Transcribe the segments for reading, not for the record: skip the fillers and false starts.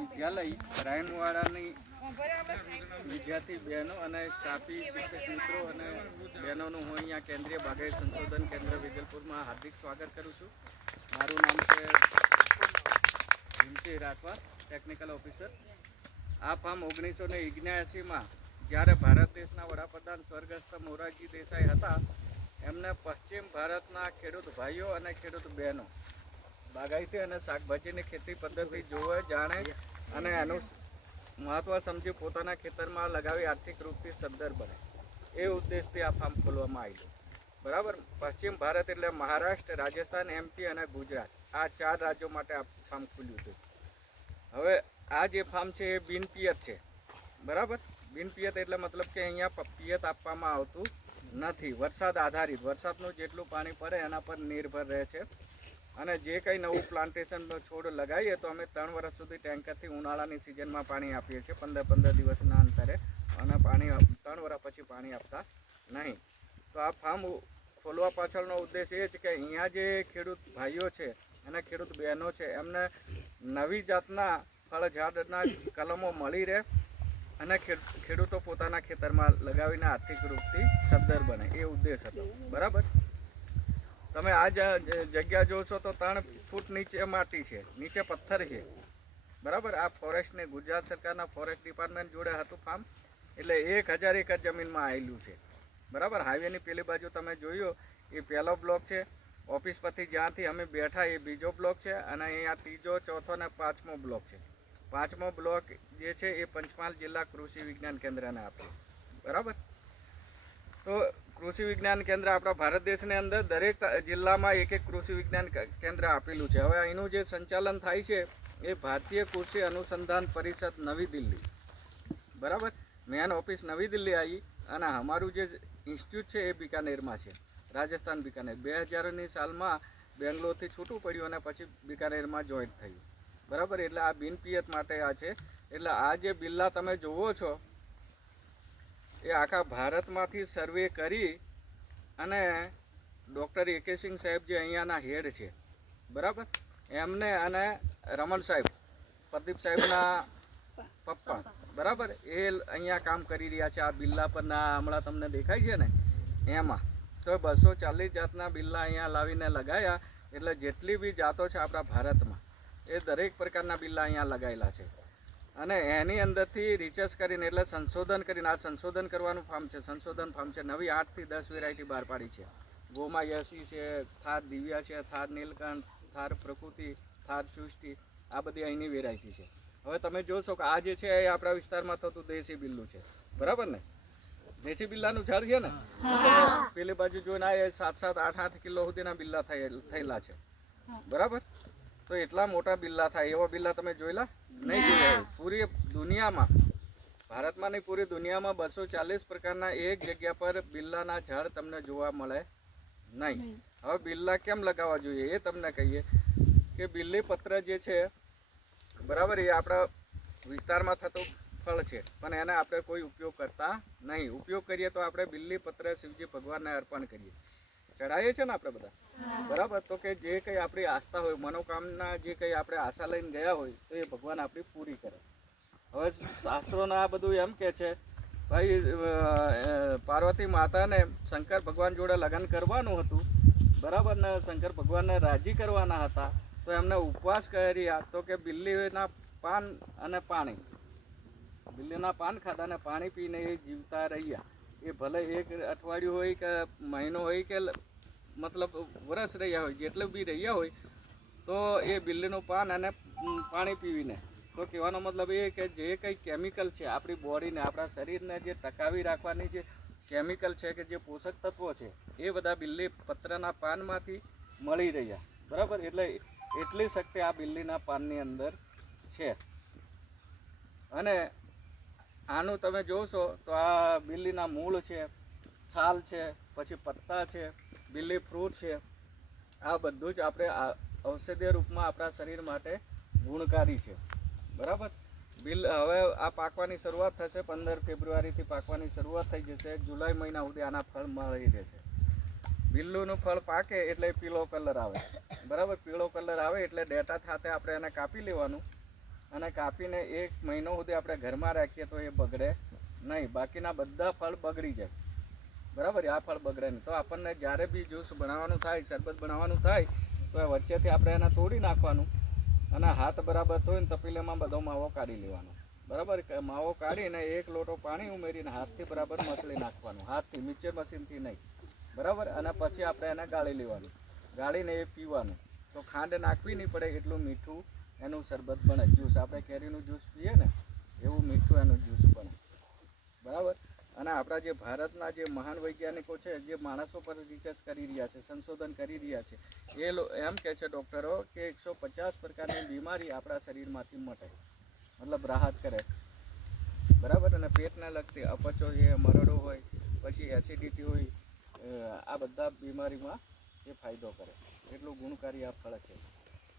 વિદ્યાલય રાયણવાડાની વિદ્યાર્થી બહેનો અને સ્ટાફી શિક્ષક મિત્રો અને બહેનોનું હું અહીંયા કેન્દ્રીય બાગાયત સંશોધન કેન્દ્ર વેજલપુરમાં હાર્દિક સ્વાગત કરું છું. મારું નામ છે ભીમસિંહ રાઠવા, ટેકનિકલ ઓફિસર. આ ફાર્મ 1979માં જ્યારે ભારત દેશના વડાપ્રધાન સ્વર્ગસ્થ મોરારજી દેસાઈ હતા, એમને પશ્ચિમ ભારતના ખેડૂત ભાઈઓ અને ખેડૂત બહેનો બાગાયતી અને શાકભાજીની ખેતી પદ્ધતિ જોવે, જાણે અને એનું મહત્ત્વ સમજી પોતાના ખેતરમાં લગાવી આર્થિક રૂપથી સદ્ધર બને, એ ઉદ્દેશથી આ ફાર્મ ખોલવામાં આવેલું. બરાબર. પશ્ચિમ ભારત એટલે મહારાષ્ટ્ર, રાજસ્થાન, MP અને ગુજરાત, આ 4 રાજ્યો માટે આ ફાર્મ ખુલ્યું હતું. હવે આ જે ફાર્મ છે એ બિનપિયત છે. બરાબર. બિનપિયત એટલે મતલબ કે અહીંયા પિયત આપવામાં આવતું નથી. વરસાદ આધારિત, વરસાદનું જેટલું પાણી પડે એના પર નિર્ભર રહે છે. અને જે કંઈ નવું પ્લાન્ટેશન છોડ લગાવીએ તો અમે 3 વર્ષ સુધી ટેન્કરથી ઉનાળાની સિઝનમાં પાણી આપીએ છીએ, 15-15 દિવસના અંતરે, અને પાણી 3 વર્ષ પછી પાણી આપતા નહીં. તો આ ફાર્મ ખોલવા પાછળનો ઉદ્દેશ એ જ કે અહીંયા જે ખેડૂત ભાઈઓ છે અને ખેડૂત બહેનો છે એમને નવી જાતના ફળ ઝાડના કલમો મળી રહે અને ખેડૂતો પોતાના ખેતરમાં લગાવીને આર્થિક રૂપથી સદ્ધર બને, એ ઉદ્દેશ હતો. બરાબર. તમે આ જગ્યા જોશો તો 3 ફૂટ નીચે માટી છે, નીચે પથ્થર છે. બરાબર. આ ફોરેસ્ટને ગુજરાત સરકારના ફોરેસ્ટ ડિપાર્ટમેન્ટ જોડે હતું ફાર્મ, એટલે 1000 એકર જમીનમાં આવેલું છે. બરાબર. હાઈવેની પેલી બાજુ તમે જોયો એ પહેલો બ્લોક છે. ઓફિસ પરથી જ્યાંથી અમે બેઠા એ બીજો બ્લોક છે, અને અહીંયા 3જો, 4થો અને 5મો બ્લોક છે. 5મો બ્લોક જે છે એ પંચમહાલ જિલ્લા કૃષિ વિજ્ઞાન કેન્દ્રને આપે. બરાબર. તો કૃષિ વિજ્ઞાન કેન્દ્ર આપણા ભારત દેશની અંદર દરેક જિલ્લામાં એક કૃષિ વિજ્ઞાન કેન્દ્ર આપેલું છે. હવે અહીંનું જે સંચાલન થાય છે એ ભારતીય કૃષિ અનુસંધાન પરિષદ નવી દિલ્હી. બરાબર. મેન ઓફિસ નવી દિલ્હી આવી અને અમારું જે ઇન્સ્ટિટ્યૂટ છે એ બિકાનેરમાં છે, રાજસ્થાન બિકાનેર. 2000ની સાલમાં બેંગ્લોરથી છૂટું પડ્યું અને પછી બિકાનેરમાં જોઈન્ટ થયું. બરાબર. એટલે આ બિનપિયત માટે આ છે. એટલે આ જે બિલ્લા તમે જુઓ છો એ આખા ભારતમાંથી સર્વે કરી અને ડૉક્ટર AK સિંહ સાહેબ જે અહીંયાના હેડ છે, બરાબર, એમને અને રમણ સાહેબ, પ્રદીપ સાહેબના પપ્પા, બરાબર, એ અહીંયા કામ કરી રહ્યા છે. આ બિલ્લા પરના હમણાં તમને દેખાય છે ને એમાં તો 240 જાતના બિલ્લા અહીંયા લાવીને લગાવ્યા. એટલે જેટલી બી જાતો છે આપણા ભારતમાં એ દરેક પ્રકારના બિલ્લા અહીંયા લગાવેલા છે. અને એની અંદરથી રિસર્ચ કરીને, એટલે સંશોધન કરીને, આ સંશોધન કરવાનું ફાર્મ છે, સંશોધન ફાર્મ છે. નવી 8 થી 10 વેરાયટી બહાર પાડી છે. ગોમા યસી છે, થાર દિવ્યા છે, થાર નીલકંઠ, થાર પ્રકૃતિ, થાર સૃષ્ટિ, આ બધી અહીંની વેરાયટી છે. હવે તમે જોશો કે આ જે છે એ આપણા વિસ્તારમાં થતું દેશી બિલ્લું છે. બરાબર ને? દેશી બિલ્લાનું ઝાડ છે ને, પેલી બાજુ જોઈને આ 7-7, 8-8 કિલો સુધીના બિલ્લા થયેલા છે. બરાબર. તો એટલા મોટા બિલ્લા થાય એવા બિલ્લા તમે જોયેલા નહીં જોયા. પૂરી દુનિયામાં, ભારતમાં નહીં, પૂરી દુનિયામાં 240 પ્રકારના એક જગ્યા પર બિલ્લાના ઝાડ તમને જોવા મળે નહીં. હવે બિલ્લા કેમ લગાવવા જોઈએ એ તમને કહીએ કે બિલ્લી પત્ર જે છે, બરાબર, એ આપણા વિસ્તારમાં થતું ફળ છે, પણ એને આપણે કોઈ ઉપયોગ કરતા નહીં. ઉપયોગ કરીએ તો આપણે બિલ્લી પત્ર શિવજી ભગવાનને અર્પણ કરીએ, ચડાવીએ છીએ ને આપણે બધા. બરાબર. તો કે જે કંઈ આપણી આસ્થા હોય, મનોકામના, જે કંઈ આપણે આશા લઈને ગયા હોય તો એ ભગવાન આપણી પૂરી કરે. હવે શાસ્ત્રોના આ બધું એમ કહે છે, ભાઈ પાર્વતી માતાને શંકર ભગવાન જોડે લગ્ન કરવાનું હતું, બરાબર, ને શંકર ભગવાનને રાજી કરવાના હતા, તો એમને ઉપવાસ કર્યા. તો કે બિલ્લીના પાન અને પાણી, બિલ્લીના પાન ખાધા અને પાણી પીને એ જીવતા રહ્યા. એ ભલે 1 અઠવાડિયું હોય કે મહિનો હોય કે મતલબ વર્ષ રહ્યા હોય, જેટલું બી રહ્યા હોય, તો એ બિલ્લીનું પાન અને પાણી પીવીને, તો કહેવાનો મતલબ એ કે જે કંઈ કેમિકલ છે આપણી બોડીને, આપણા શરીરને જે ટકાવી રાખવાની જે કેમિકલ છે, કે જે પોષક તત્વો છે, એ બધા બિલ્લી પત્રના પાનમાંથી મળી રહ્યા. બરાબર. એટલે એટલી શક્તિ આ બિલ્લીના પાનની અંદર છે. અને આનું તમે જોશો તો આ બિલ્લીના મૂળ છે, છાલ છે, પછી પત્તા છે, બિલ્લી ફ્રૂટ છે. આ બધું જ આપણે ઔષધીય રૂપમાં આપણા શરીર માટે ગુણકારી છે. બરાબર. હવે આ પાકવાની શરૂઆત થશે, 15 ફેબ્રુઆરીથી પાકવાની શરૂઆત થઈ જશે. જુલાઈ મહિના સુધી આના ફળ મળી રહેશે. બિલ્લુનું ફળ પાકે એટલે પીળો કલર આવે. બરાબર. પીળો કલર આવે એટલે ડેટા સાથે આપણે એને કાપી લેવાનું અને કાપીને 1 મહિનો સુધી આપણે ઘરમાં રાખીએ તો એ બગડે નહીં. બાકીના બધા ફળ બગડી જાય. બરાબર, આ ફળ બગડે નહીં. તો આપણને જ્યારે બી જ્યુસ બનાવવાનું થાય, શરબત બનાવવાનું થાય, તો એ વચ્ચેથી આપણે એને તોડી નાખવાનું અને હાથ બરાબર ધોઈને તપેલીમાં બધો માવો કાઢી લેવાનો. બરાબર, માવો કાઢીને 1 લોટો પાણી ઉમેરીને હાથથી બરાબર મસળી નાખવાનું, હાથથી, મિક્સર મશીનથી નહીં. બરાબર, અને પછી આપણે એને ગાળી લેવાનું, ગાળીને એ પીવાનું. તો ખાંડ નાખવી નહીં પડે, એટલું મીઠું એનું શરબત બને. જ્યુસ આપણે કેરીનું જ્યુસ પીએ ને એવું મીઠું એનું જ્યુસ બને. બરાબર, અને આપણા જે ભારતના જે મહાન વૈજ્ઞાનિકો છે, જે માણસો પર રિસર્ચ કરી રહ્યા છે, સંશોધન કરી રહ્યા છે, એમ કહે છે ડૉક્ટરો કે 150 પ્રકારની બીમારી આપણા શરીરમાંથી મટે, મતલબ રાહત કરે. બરાબર, અને પેટને લગતી અપચો છે, મરડો હોય, પછી એસિડિટી હોય, આ બધા બીમારીમાં એ ફાયદો કરે. એટલું ગુણકારી આ ફળ છે.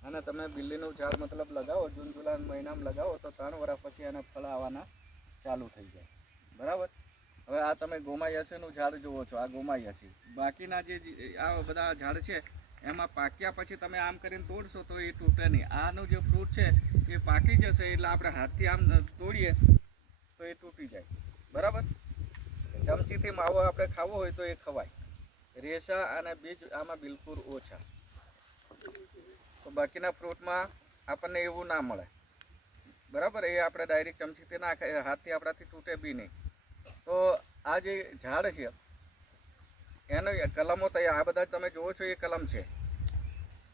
અને તમે બિલ્લીનું ઝાડ મતલબ લગાવો, જૂન જુલાઈ મહિનામાં લગાવો તો 3 વર્ષ પછી એના ફળ આવવાના ચાલુ થઈ જાય. બરાબર, હવે આ તમે ગોમાયસીનું ઝાડ જુઓ છો, આ ગોમાયસી. બાકીના જે આ બધા ઝાડ છે એમાં પાક્યા પછી તમે આમ કરીને તોડશો તો એ તૂટે નહીં. આનું જે ફ્રૂટ છે એ પાકી જશે એટલે આપણે હાથથી આમ તોડીએ તો એ તૂટી જાય. બરાબર, ચમચીથી માવો આપણે ખાવો હોય તો એ ખવાય. રેસા અને બીજ આમાં બિલકુલ ઓછા. તો બાકીના ફ્રૂટમાં આપણને એવું ના મળે. બરાબર, એ આપણે ડાયરેક્ટ ચમચીથી ના ખાય, હાથથી આપણાથી તૂટે બી નહીં. તો આ જે ઝાડ છે એનો કલમો તૈયાર, આ બધા તમે જુઓ છો એ કલમ છે.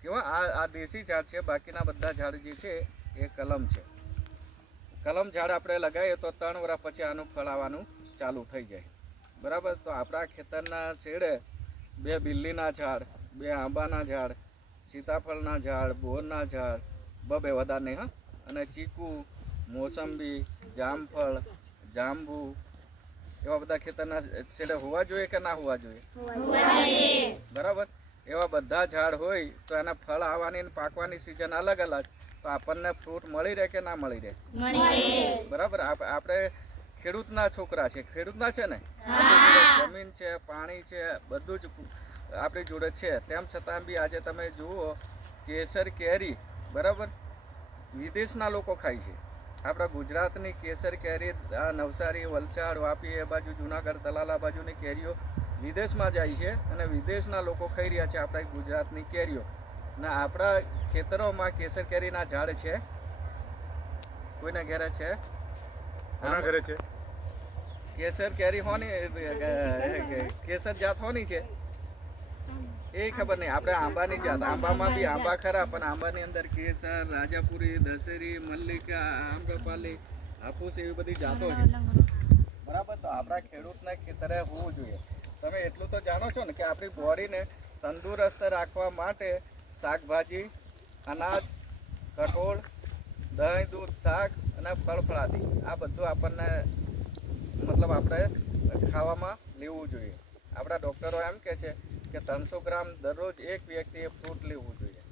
કેવા આ દેશી ઝાડ છે, બાકીના બધા ઝાડ જે છે એ કલમ છે. કલમ ઝાડ આપણે લગાવીએ તો 3 વર્ષ પછી આનું ફળ આવવાનું ચાલુ થઈ જાય. બરાબર, તો આપણા ખેતરના શેડે 2 બિલ્લીના ઝાડ, 2 આંબાના ઝાડ, સીતાફળના ઝાડ, બોરના ઝાડ, 2 વધારે નહીં, હા, અને ચીકુ, મોસંબી, જામફળ, જાંબુ, એવા બધા ખેતરના છેડે હોવા જોઈએ કે ના હોવા જોઈએ? બરાબર, એવા બધા ઝાડ હોય તો એના ફળ આવવાની અને પાકવાની સિઝન અલગ અલગ. તો આપણને ફ્રૂટ મળી રહે કે ના મળી રહે? બરાબર, આપણે ખેડૂતના છોકરા છે, ખેડૂતના છે ને, જમીન છે, પાણી છે, બધું જ આપણી જોડે છે. તેમ છતાં બી આજે તમે જુઓ કેસર કેરી, બરાબર, વિદેશના લોકો ખાય છે. આપણા ગુજરાતની કેસર કેરી, આ નવસારી, વલસાડ, વાપી, એ બાજુ જુનાગઢ, તલાલા બાજુની કેરીઓ વિદેશમાં જાય છે અને વિદેશના લોકો ખાઈ રહ્યા છે આપણા ગુજરાતની કેરીઓ. અને આપણા ખેતરોમાં કેસર કેરીના ઝાડ છે. કોઈના ઘરે છે? કોના ઘરે છે? કેસર કેરી હોની, કેસર જાત હોની છે એ ખબર નહીં. આપણે આંબાની જાત, આંબામાં બી આંબા ખરા, પણ આંબાની અંદર કેસર, રાજાપુરી, દશેરી, મલ્લિકા, આમ્રપાલી, હાફૂસ એવી બધી જાતો છે. બરાબર, તો આપણા ખેડૂતના ખેતરે હોવું જોઈએ. તમે એટલું તો જાણો છો ને કે આપણી બોડીને તંદુરસ્ત રાખવા માટે શાકભાજી, અનાજ, કઠોળ, દહીં, દૂધ, શાક અને ફળફળાદી, આ બધું આપણને મતલબ આપણે ખાવામાં લેવું જોઈએ. આપણા ડૉક્ટરો એમ કહે છે કે 300 ગ્રામ દરરોજ એક વ્યક્તિએ ફ્રૂટ લેવું જોઈએ.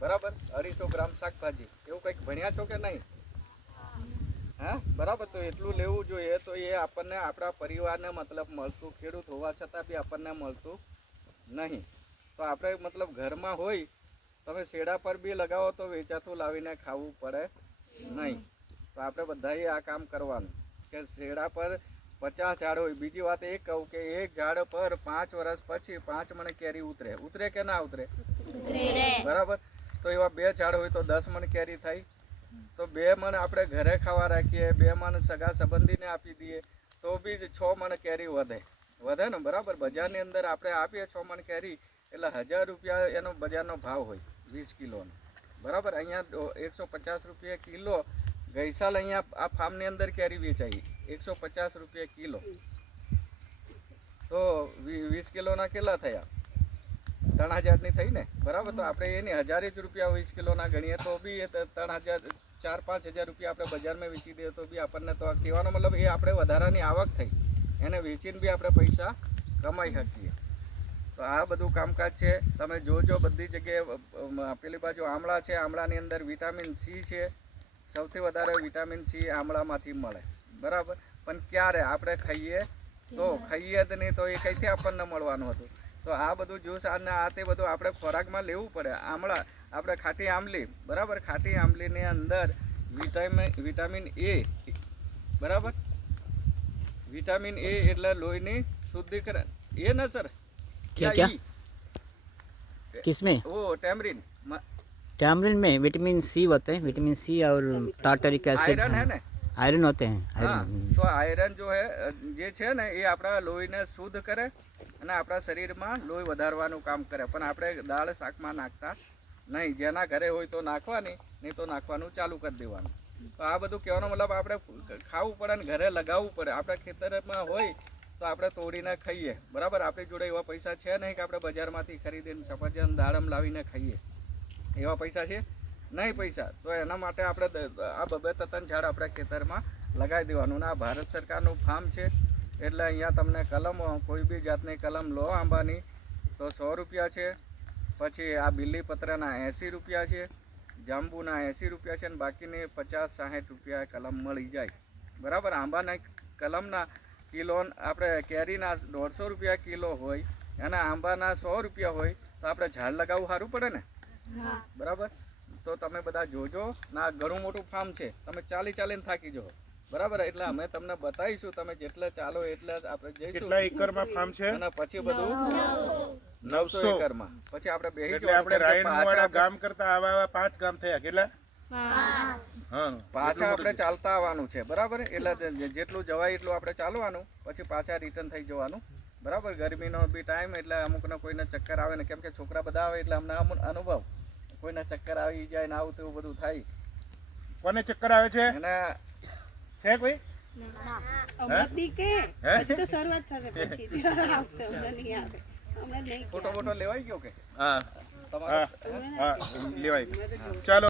બરાબર, 250 ગ્રામ શાકભાજી. એવું કંઈક ભણ્યા છો કે નહીં? હા, બરાબર, તો એટલું લેવું જોઈએ. તો એ આપણને આપણા પરિવારને મતલબ મળતું, ખેડૂત હોવા છતાં બી આપણને મળતું નહીં. તો આપણે મતલબ ઘરમાં હોય, તમે શેડા પર બી લગાવો તો વેચાતું લાવીને ખાવું પડે નહીં. તો આપણે બધાએ આ કામ કરવાનું કે શેડા પર 50 ઝાડ હોય. બીજી વાત એ કહું કે એક ઝાડ પર 5 વર્ષ પછી 5 મણ કેરી ઉતરે કે ના ઉતરે? બરાબર, તો એવા 2 ઝાડ હોય તો 10 મણ કેરી થાય. તો 2 મણ આપણે ઘરે ખાવા રાખીએ, 2 મણ સગા સંબંધીને આપી દઈએ તો બી 6 મણ કેરી વધે ને. બરાબર, બજારની અંદર આપણે આપીએ 6 મણ કેરી એટલે 1000 રૂપિયા એનો બજારનો ભાવ હોય 20 કિલોનો. બરાબર, અહીંયા 150 રૂપિયા કિલો. ગઈ સાલ અહીંયા આ ફાર્મની અંદર કેરી વેચાઈ 150 રૂપિયા કિલો. તો 20 કિલોના કેટલા થયા? 3000ની થઈ ને. બરાબર, તો આપણે એની 1000 જ રૂપિયા 20 કિલોના ગણીએ તો બી એ 3000, 4-5 હજાર રૂપિયા આપણે બજારમાં વેચી દઈએ તો બી આપણને, તો કહેવાનો મતલબ એ આપણે વધારાની આવક થઈ, એને વેચીને બી આપણે પૈસા કમાઈ શકીએ. તો આ બધું કામકાજ છે. તમે જોજો બધી જગ્યાએ. પેલી બાજુ આમળા છે, આમળાની અંદર વિટામિન સી છે. સૌથી વધારે વિટામિન સી આમળામાંથી મળે. બરાબર, પણ ક્યારે આપણે ખાઈએ તો, ખાઈએ જ નહીં તો એ કંઈથી આપણને મળવાનું હતું? તો આ બધું જ્યુસ અને આ તે બધું આપણે ખોરાકમાં લેવું પડે. આમળા, આપણે ખાટી આંબલી, બરાબર, ખાટી આંબલીની અંદર વિટામિન એ, બરાબર, વિટામિન એ એટલે લોહીની શુદ્ધિકરણ, એ ના સર क्या क्या किसमें वो टैमरिन टैमरिन में विटामिन सी होते हैं, विटामिन सी और टार्टरिक एसिड आयरन है ना, आयरन होते हैं हाँ, आयरन तो आयरन जो है જે છે ને એ આપણા લોહીને શુદ્ધ કરે અને આપણા શરીરમાં લોહી વધારવાનું કામ કરે, પણ આપણે દાળ શાકમાં નાખતા નહીં. જેના ઘરે હોય તો નાખવાની, નહીં તો નાખવાનું ચાલુ કરી દેવાનું. તો આ બધું કહેવાનો મતલબ આપણે ખાવું પડે ને ઘરે લગાવવું પડે. આપણા ખેતરમાં હોય તો આપણે તોડીને ખાઈએ, બરાબર. આપણી જોડે એવા પૈસા છે નહીં કે આપણે બજારમાંથી ખરીદીને સફરજન દાડમ લાવીને ખાઈએ, એવા પૈસા છે નહીં પૈસા. તો એના માટે આપણે આ 2-3 ઝાડ આપણે ખેતરમાં લગાવી દેવાનું. ને આ ભારત સરકારનું ફાર્મ છે એટલે અહીંયા તમને કલમો, કોઈ બી જાતની કલમ લો આંબાની તો 100 રૂપિયા છે. પછી આ બીલીપત્રના 80 રૂપિયા છે, જાંબુના 80 રૂપિયા છે, અને બાકીની 50-60 રૂપિયા કલમ મળી જાય, બરાબર. આંબાના કલમના કિલો આપણે કેરીના 150 રૂપિયા કિલો હોય, અને આંબાના 100 રૂપિયા હોય, તો આપણે ઝાડ લગાવવું સારું પડે ને, બરાબર. તો તમે બધા જોજો. ના ઘણું મોટું ફાર્મ છે, તમે ચાલીને થાકી જાઓ, બરાબર. એટલે અમે તમને બતાવીશું, તમે જેટલે ચાલો એટલે જ આપણે જઈશું. કેટલા એકરમાં ફાર્મ છે? અને પછી બધું 900 એકરમાં પછી આપણે બેસી એટલે આપણે રાયણવાડા ગામ કરતા આવા 5 ગામ થયા. કેટલા? હા, પાછા આપણે ચાલતા આવવાનું છે, બરાબર. એટલે જેટલું જવાય એટલું આપણે ચાલવાનું, પછી પાછા રિટર્ન થઈ જવાનું, બરાબર. ગરમીનો બી ટાઈમ એટલે અમુકને કોઈને ચક્કર આવે ને, કેમ કે છોકરા બધા આવે એટલે અમને અનુભવ, કોઈને ચક્કર આવી જાય ને આવું તેવું બધું થાય. કોને ચક્કર આવે છે? અને છે કોઈ? ફોટો લેવાઈ ગયો કે હા તમારો હા લેવાય. ચાલો.